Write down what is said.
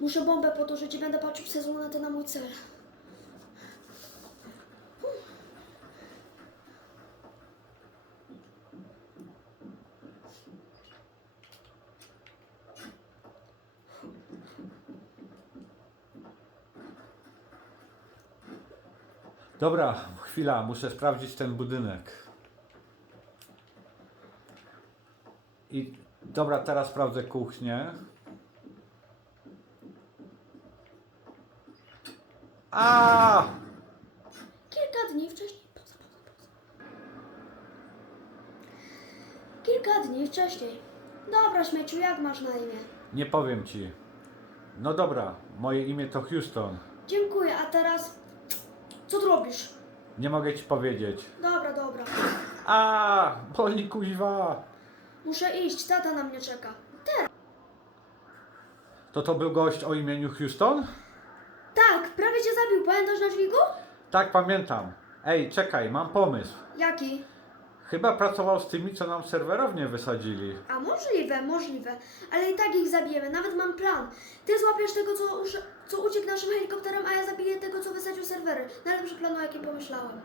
Muszę bombę podłożyć i będę patrzył przez lunetę na mój cel. Dobra, chwila, muszę sprawdzić ten budynek. I dobra, teraz sprawdzę kuchnię. A! Kilka dni wcześniej. Pauza, pauza, pauza. Kilka dni wcześniej. Dobra, śmieciu, jak masz na imię? Nie powiem ci. No dobra, moje imię to Houston. Dziękuję, a teraz. Co tu robisz? Nie mogę ci powiedzieć. Dobra, dobra. A! Boli kuźwa! Muszę iść, tata na mnie czeka. To to był gość o imieniu Houston? Prawie cię zabił, pamiętasz na dźwigu? Tak, pamiętam. Ej, czekaj, mam pomysł. Jaki? Chyba pracował z tymi, co nam serwerownie wysadzili. A możliwe, możliwe. Ale i tak ich zabijemy, nawet mam plan. Ty złapiesz tego, co, usz- co uciekł naszym helikopterem, a ja zabiję tego, co wysadził serwery. Najlepszy plan, o jakim pomyślałem.